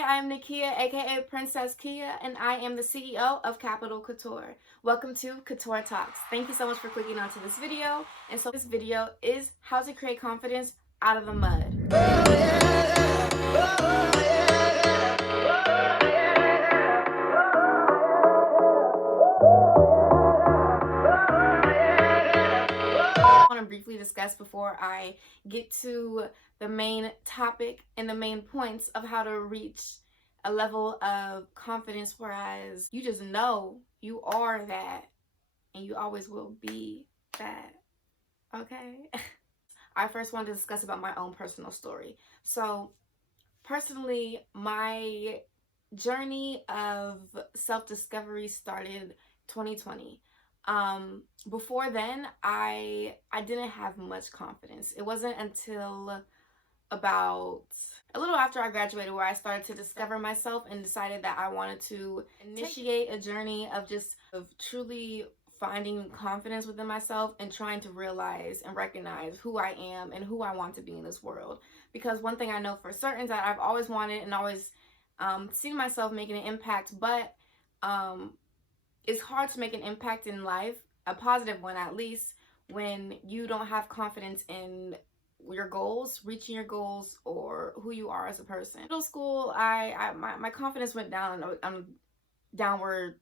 Hi, I'm Nakia, aka Princess Kia, and I am the CEO of Kapital Kouture. Welcome to Kouture Talks. Thank you so much for clicking onto this video. And so this video is how to create confidence out of the mud. I want to briefly discuss before I get to the main topic and the main points of how to reach a level of confidence, whereas you just know you are that and you always will be that. Okay. I first want to discuss about my own personal story. So personally, my journey of self-discovery started 2020. Before then, I didn't have much confidence. It wasn't until about a little after I graduated where I started to discover myself and decided that I wanted to initiate a journey of truly finding confidence within myself and trying to realize and recognize who I am and who I want to be in this world. Because one thing I know for certain is that I've always wanted and always seen myself making an impact, but it's hard to make an impact in life, a positive one at least, when you don't have confidence in your goals, reaching your goals, or who you are as a person. Middle school, my confidence went down a downward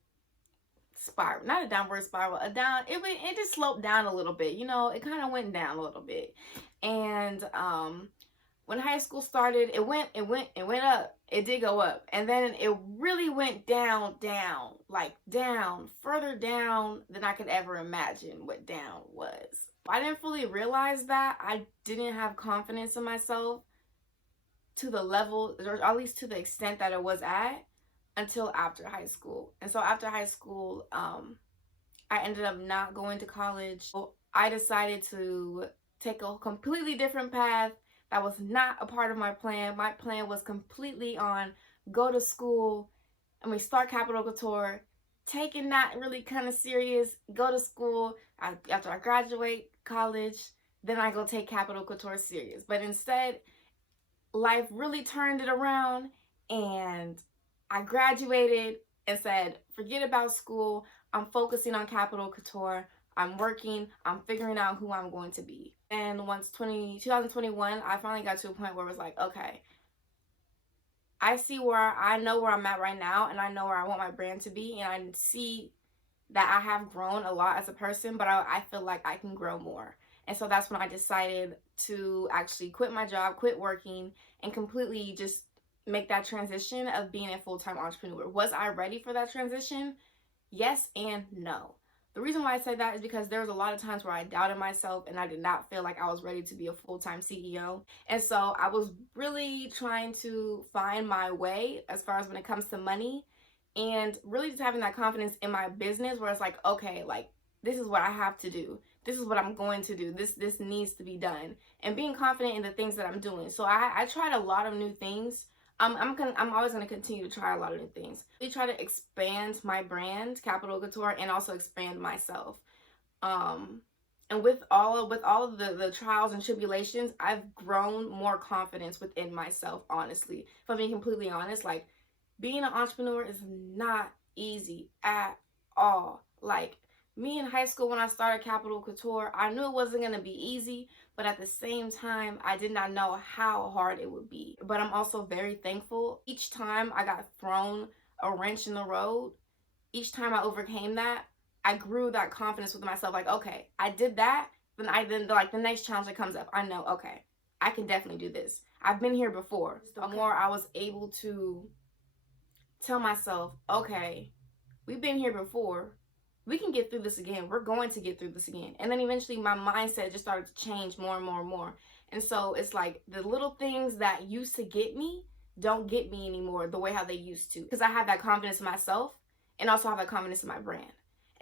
spiral, not a downward spiral, it just sloped down a little bit. You know, it kind of went down a little bit. And when high school started, it went up. It did go up, and then it really went down, further down than I could ever imagine what down was. I didn't fully realize that I didn't have confidence in myself to the level, or at least to the extent that it was at, until after high school. And so after high school, I ended up not going to college. So I decided to take a completely different path. That was not a part of my plan. My plan was completely on go to school, and we start Kapital Kouture, taking that really kind of serious, go to school. After I graduate college, then I go take Kapital Kouture serious. But instead, life really turned it around, and I graduated and said, forget about school. I'm focusing on Kapital Kouture. I'm working, I'm figuring out who I'm going to be. And once 2021, I finally got to a point where it was like, okay, I know where I'm at right now, and I know where I want my brand to be, and I see that I have grown a lot as a person, but I feel like I can grow more. And so that's when I decided to actually quit my job, quit working, and completely just make that transition of being a full-time entrepreneur. Was I ready for that transition? Yes and no. The reason why I say that is because there was a lot of times where I doubted myself and I did not feel like I was ready to be a full-time CEO. And so I was really trying to find my way as far as when it comes to money, and really just having that confidence in my business where it's like, okay, like this is what I have to do. This is what I'm going to do. This needs to be done. And being confident in the things that I'm doing. So I tried a lot of new things. I'm always going to continue to try a lot of new things. We try to expand my brand, Kapital Kouture, and also expand myself. And with all of the trials and tribulations, I've grown more confidence within myself, honestly. If I'm being completely honest, like being an entrepreneur is not easy at all. Like me in high school when I started Kapital Kouture, I knew it wasn't going to be easy, but at the same time, I did not know how hard it would be. But I'm also very thankful. Each time I got thrown a wrench in the road, each time I overcame that, I grew that confidence with myself. Like, okay, I did that. Then like the next challenge that comes up, I know, okay, I can definitely do this. I've been here before. The more I was able to tell myself, okay, we've been here before. We can get through this again. We're going to get through this again. And then eventually my mindset just started to change more and more and more. And so it's like the little things that used to get me don't get me anymore the way how they used to. Because I have that confidence in myself and also have that confidence in my brand.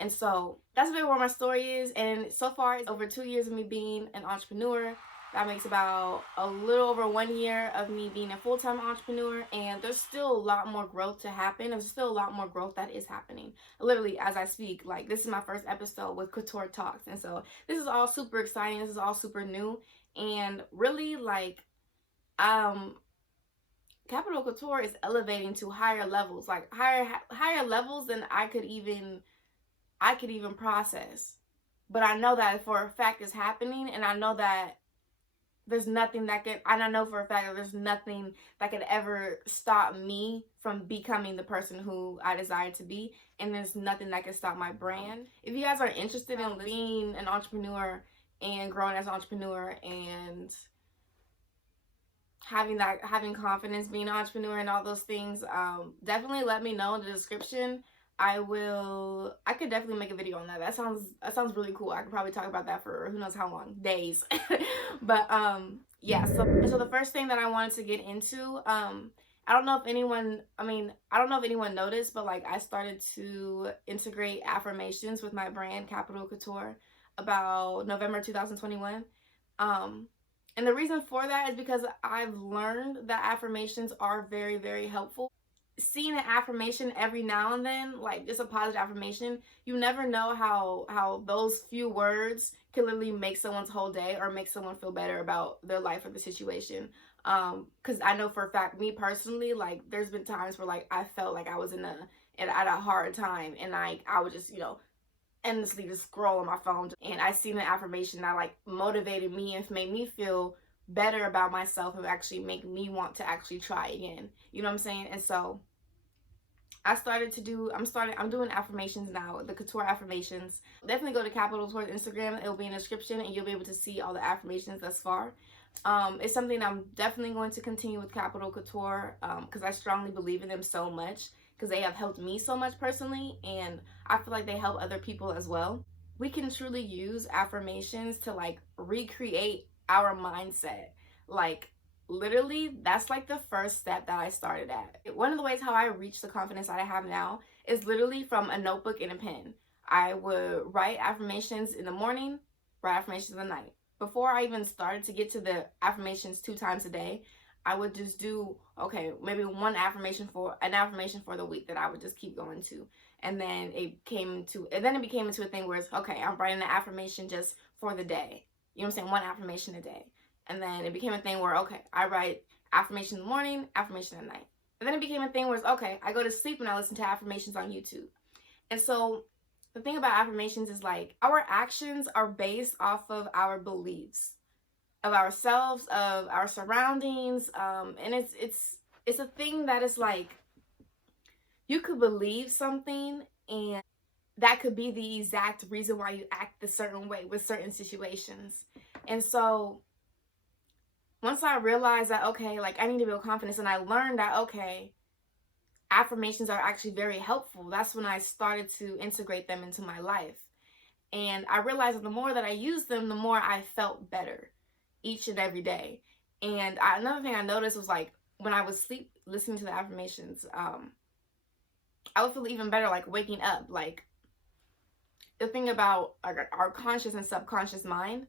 And so that's a bit where my story is. And so far, it's over 2 years of me being an entrepreneur. That makes about a little over 1 year of me being a full-time entrepreneur, and there's still a lot more growth to happen. There's still a lot more growth that is happening. Literally, as I speak, like this is my first episode with Kouture Talks, and so this is all super exciting. This is all super new, and really like Kapital Kouture is elevating to higher levels, like higher levels than I could even process. But I know that for a fact it's happening, and I know that there's nothing that could, and I know for a fact that there's nothing that could ever stop me from becoming the person who I desire to be, and there's nothing that can stop my brand. If you guys are interested in being an entrepreneur and growing as an entrepreneur and having confidence being an entrepreneur and all those things, definitely let me know in the description. I could definitely make a video on that. That sounds really cool. I could probably talk about that for who knows how long, days. But yeah, so the first thing that I wanted to get into, I don't know if anyone noticed, but like I started to integrate affirmations with my brand Kapital Kouture about November 2021. And the reason for that is because I've learned that affirmations are very, very helpful. Seeing an affirmation every now and then, like just a positive affirmation, you never know how those few words can literally make someone's whole day or make someone feel better about their life or the situation. Because I know for a fact, me personally, like there's been times where like I felt like I was at a hard time, and like I would just, endlessly just scroll on my phone, and I seen an affirmation that like motivated me and made me feel better about myself and actually make me want to actually try again. You know what I'm saying? And so I'm doing affirmations now, the Kouture Affirmations. Definitely go to Kapital Kouture's Instagram. It will be in the description, and you'll be able to see all the affirmations thus far. It's something I'm definitely going to continue with Kapital Kouture, because I strongly believe in them so much, because they have helped me so much personally, and I feel like they help other people as well. We can truly use affirmations to like recreate our mindset. Like literally, that's like the first step that I started at. One of the ways how I reached the confidence that I have now is literally from a notebook and a pen. I would write affirmations in the morning, write affirmations at night. Before I even started to get to the affirmations 2 times a day, I would just do, okay, maybe an affirmation for the week that I would just keep going to. And then it became into a thing where it's, okay, I'm writing an affirmation just for the day. You know what I'm saying? 1 affirmation a day. And then it became a thing where, okay, I write affirmation in the morning, affirmation at night. And then it became a thing where it's, okay, I go to sleep and I listen to affirmations on YouTube. And so the thing about affirmations is like our actions are based off of our beliefs of ourselves, of our surroundings, and it's a thing that is like you could believe something, and that could be the exact reason why you act a certain way with certain situations. And so once I realized that, okay, like I need to build confidence, and I learned that, okay, affirmations are actually very helpful, that's when I started to integrate them into my life. And I realized that the more that I used them, the more I felt better each and every day. And another thing I noticed was like when I would sleep listening to the affirmations, I would feel even better like waking up. Like the thing about our conscious and subconscious mind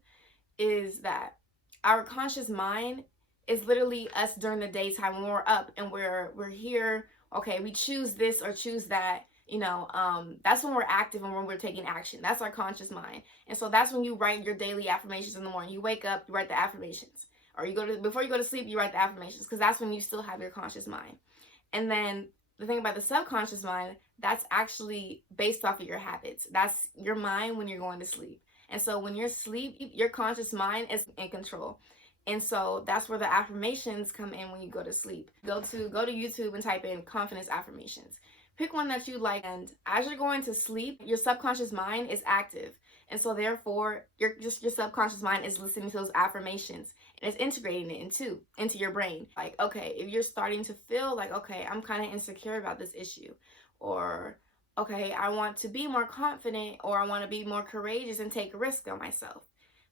is that our conscious mind is literally us during the daytime when we're up and we're here. Okay, we choose this or choose that. That's when we're active and when we're taking action. That's our conscious mind. And so that's when you write your daily affirmations in the morning. You wake up, you write the affirmations. Or before you go to sleep, you write the affirmations, because that's when you still have your conscious mind. And then the thing about the subconscious mind, that's actually based off of your habits. That's your mind when you're going to sleep. And so when you're asleep, your conscious mind is in control. And so that's where the affirmations come in when you go to sleep. Go to YouTube and type in confidence affirmations. Pick one that you like, and as you're going to sleep, your subconscious mind is active. And so therefore, your subconscious mind is listening to those affirmations and it's integrating it into your brain. Like, okay, if you're starting to feel like, okay, I'm kind of insecure about this issue, or okay, I want to be more confident, or I want to be more courageous and take a risk on myself.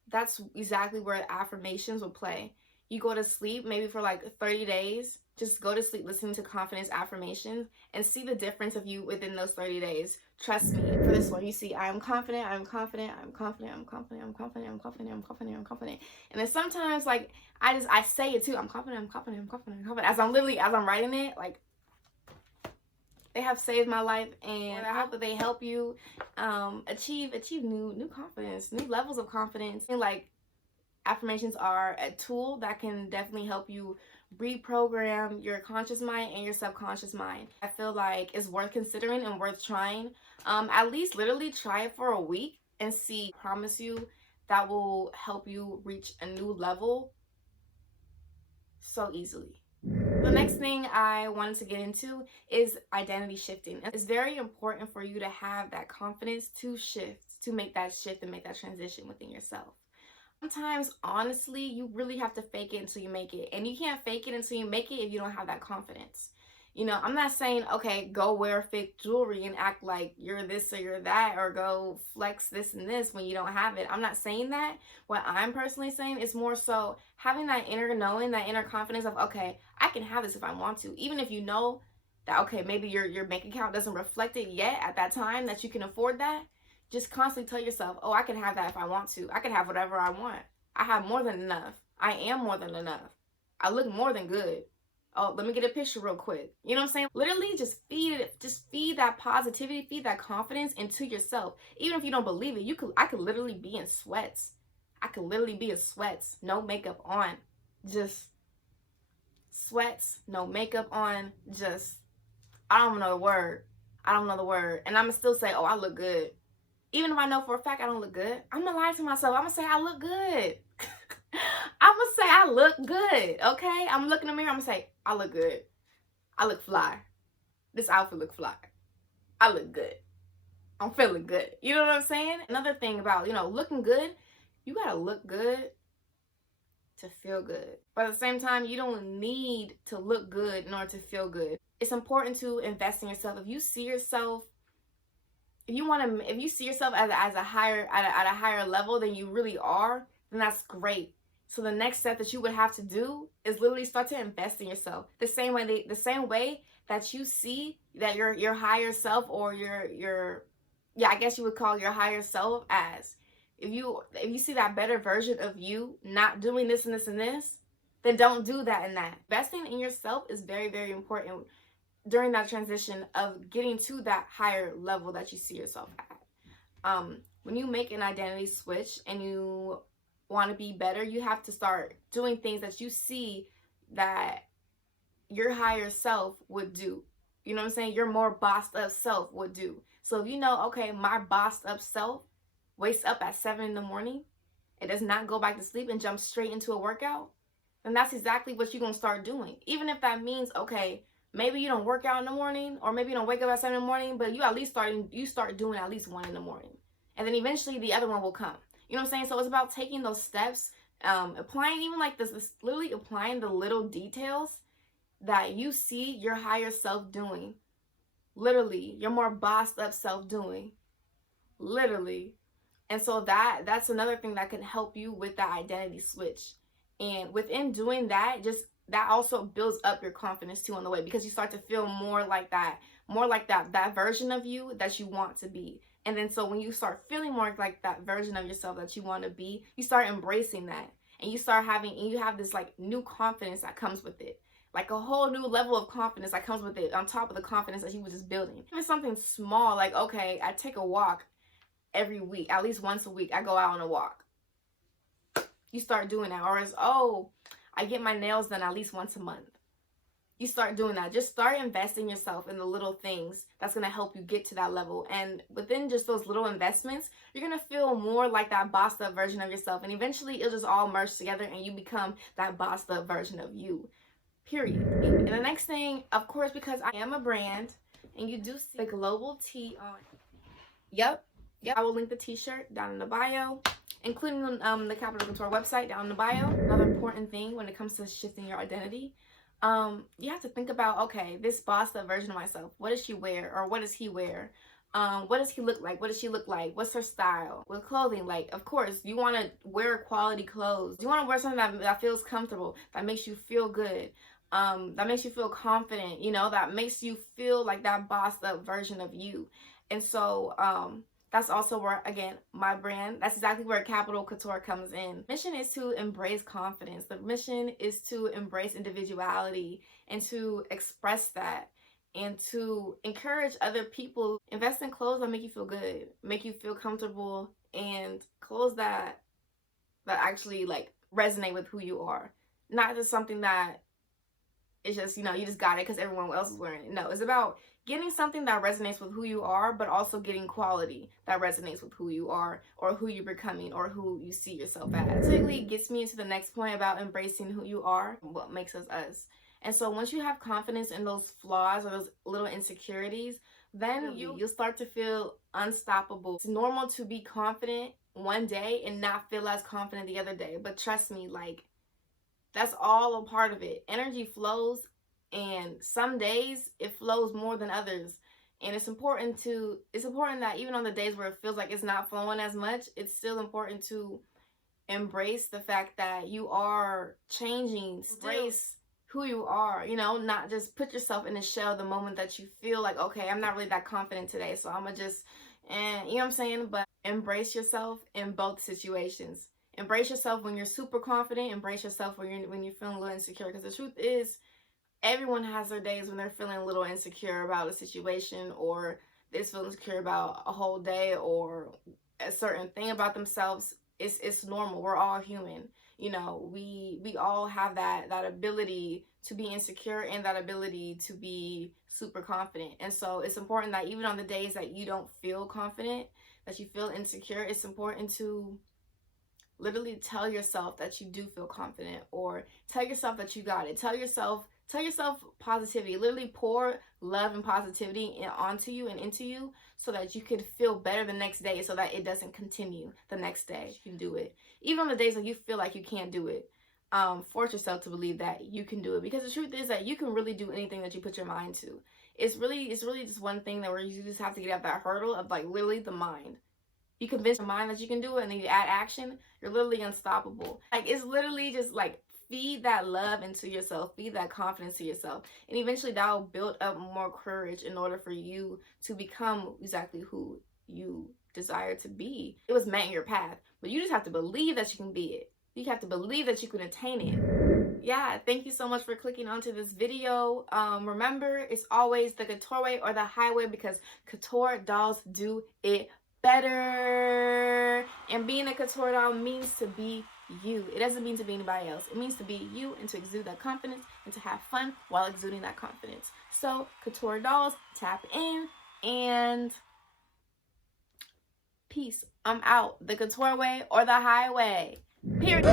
That's exactly where affirmations will play. You go to sleep maybe for like 30 days. Just go to sleep listening to confidence affirmations and see the difference of you within those 30 days. Trust me, for this one, you see, I am confident, I'm confident, I'm confident, I'm confident, I'm confident, I'm confident, I'm confident, I'm confident. And then sometimes like I say it too, I'm confident, I'm confident, I'm confident, I'm confident. As I'm writing it, like they have saved my life, and I hope that they help you achieve new confidence, new levels of confidence. And like affirmations are a tool that can definitely help you reprogram your conscious mind and your subconscious mind. I feel like it's worth considering and worth trying. At least literally try it for a week and see. I promise you that will help you reach a new level so easily. The next thing I wanted to get into is identity shifting. It's very important for you to have that confidence to shift, to make that shift and make that transition within yourself. Sometimes, honestly, you really have to fake it until you make it. And you can't fake it until you make it if you don't have that confidence. You know, I'm not saying, okay, go wear fake jewelry and act like you're this or you're that, or go flex this and this when you don't have it. I'm not saying that. What I'm personally saying is more so having that inner knowing, that inner confidence of, okay, I can have this if I want to. Even if you know that, okay, maybe your bank account doesn't reflect it yet at that time that you can afford that. Just constantly tell yourself, oh, I can have that if I want to. I can have whatever I want. I have more than enough. I am more than enough. I look more than good. Oh, let me get a picture real quick. You know what I'm saying? Literally just feed it. Just feed that positivity, feed that confidence into yourself. Even if you don't believe it, I could literally be in sweats. I could literally be in sweats. No makeup on. Just sweats, no makeup on. Just, I don't know the word. I don't know the word. And I'm going to still say, oh, I look good. Even if I know for a fact I don't look good, I'm going to lie to myself. I'm going to say I look good. I'm going to say I look good, okay? I'm looking in the mirror. I'm going to say, I look good. I look fly. This outfit look fly. I look good. I'm feeling good. You know what I'm saying? Another thing about, looking good, you got to look good to feel good. But at the same time, you don't need to look good in order to feel good. It's important to invest in yourself. If you see yourself if you see yourself at a higher level than you really are, then that's great. So the next step that you would have to do is literally start to invest in yourself. The same way that you see that your higher self, or I guess you would call your higher self as, if you see that better version of you not doing this and this and this, then don't do that and that. Investing in yourself is very, very important during that transition of getting to that higher level that you see yourself at. When you make an identity switch and you want to be better, you have to start doing things that you see that your higher self would do. You know what I'm saying? Your more bossed up self would do. So if you know, okay, my bossed up self wakes up at 7 in the morning, it does not go back to sleep and jump straight into a workout, then that's exactly what you're going to start doing. Even if that means, okay, maybe you don't work out in the morning, or maybe you don't wake up at 7 in the morning, but you at least start doing at least 1 in the morning. And then eventually the other one will come. You know what I'm saying? So it's about taking those steps, applying even like this, literally applying the little details that you see your higher self doing. Literally, your more bossed up self doing. Literally. And so that's another thing that can help you with that identity switch. And within doing that, that also builds up your confidence too on the way, because you start to feel more like that version of you that you want to be. And then so when you start feeling more like that version of yourself that you want to be, you start embracing that, and you have this like new confidence that comes with it. Like a whole new level of confidence that comes with it on top of the confidence that you were just building. Even something small, like, okay, I take a walk every week, at least once a week, I go out on a walk. You start doing that. Or it's, oh, I get my nails done at least once a month. You start doing that. Just start investing yourself in the little things that's going to help you get to that level. And within just those little investments, you're going to feel more like that bossed up version of yourself. And eventually it'll just all merge together and you become that bossed up version of you. Period. And the next thing, of course, because I am a brand and you do see the global tee on. Yep. I will link the t-shirt down in the bio, including the Kapital Kouture website down in the bio. Another important thing when it comes to shifting your identity, you have to think about, okay, this bossed up version of myself, what does she wear, or what does he wear? What does he look like? What does she look like? What's her style? With clothing, like, of course, you want to wear quality clothes. You want to wear something that feels comfortable, that makes you feel good, that makes you feel confident, that makes you feel like that bossed up version of you. And so, that's also where, again, my brand, that's exactly where Kapital Kouture comes in. The mission is to embrace confidence. The mission is to embrace individuality and to express that and to encourage other people. Invest in clothes that make you feel good, make you feel comfortable, and clothes that actually like resonate with who you are. Not just something that it's just, you know, you just got it because everyone else is wearing it. No, it's about getting something that resonates with who you are, but also getting quality that resonates with who you are or who you're becoming or who you see yourself as. Basically gets me into the next point about embracing who you are, what makes us us. And so once you have confidence in those flaws or those little insecurities, then you'll start to feel unstoppable. It's normal to be confident one day and not feel as confident the other day. But trust me, like, that's all a part of it. Energy flows, and some days it flows more than others. And it's important that even on the days where it feels like it's not flowing as much, it's still important to embrace the fact that you are changing. Embrace who you are, you know, not just put yourself in a shell the moment that you feel like, okay, I'm not really that confident today, so I'm gonna just, you know what I'm saying? But embrace yourself in both situations. Embrace yourself when you're super confident. Embrace yourself when you're feeling a little insecure. Because the truth is, everyone has their days when they're feeling a little insecure about a situation, or they're feeling insecure about a whole day or a certain thing about themselves. It's normal. We're all human. You know, we all have that ability to be insecure and that ability to be super confident. And so it's important that even on the days that you don't feel confident, that you feel insecure, it's important to literally tell yourself that you do feel confident, or tell yourself that you got it. Tell yourself positivity. Literally pour love and positivity onto you and into you so that you could feel better the next day, so that it doesn't continue the next day. You can do it. Even on the days that you feel like you can't do it, force yourself to believe that you can do it, because the truth is that you can really do anything that you put your mind to. It's really just one thing that where you just have to get out that hurdle of, like, literally the mind. You convince your mind that you can do it, and then you add action, you're literally unstoppable. Like, it's literally just like, feed that love into yourself, feed that confidence to yourself, and eventually that will build up more courage in order for you to become exactly who you desire to be. It was meant in your path, but you just have to believe that you can be it. You have to believe that you can attain it. Yeah, thank you so much for clicking onto this video. Remember, it's always the couture way or the highway, because couture dolls do it better. And being a couture doll means to be you. It doesn't mean to be anybody else. It means to be you and to exude that confidence and to have fun while exuding that confidence. So, couture dolls, tap in, and peace. I'm out. The couture way or the highway. Period.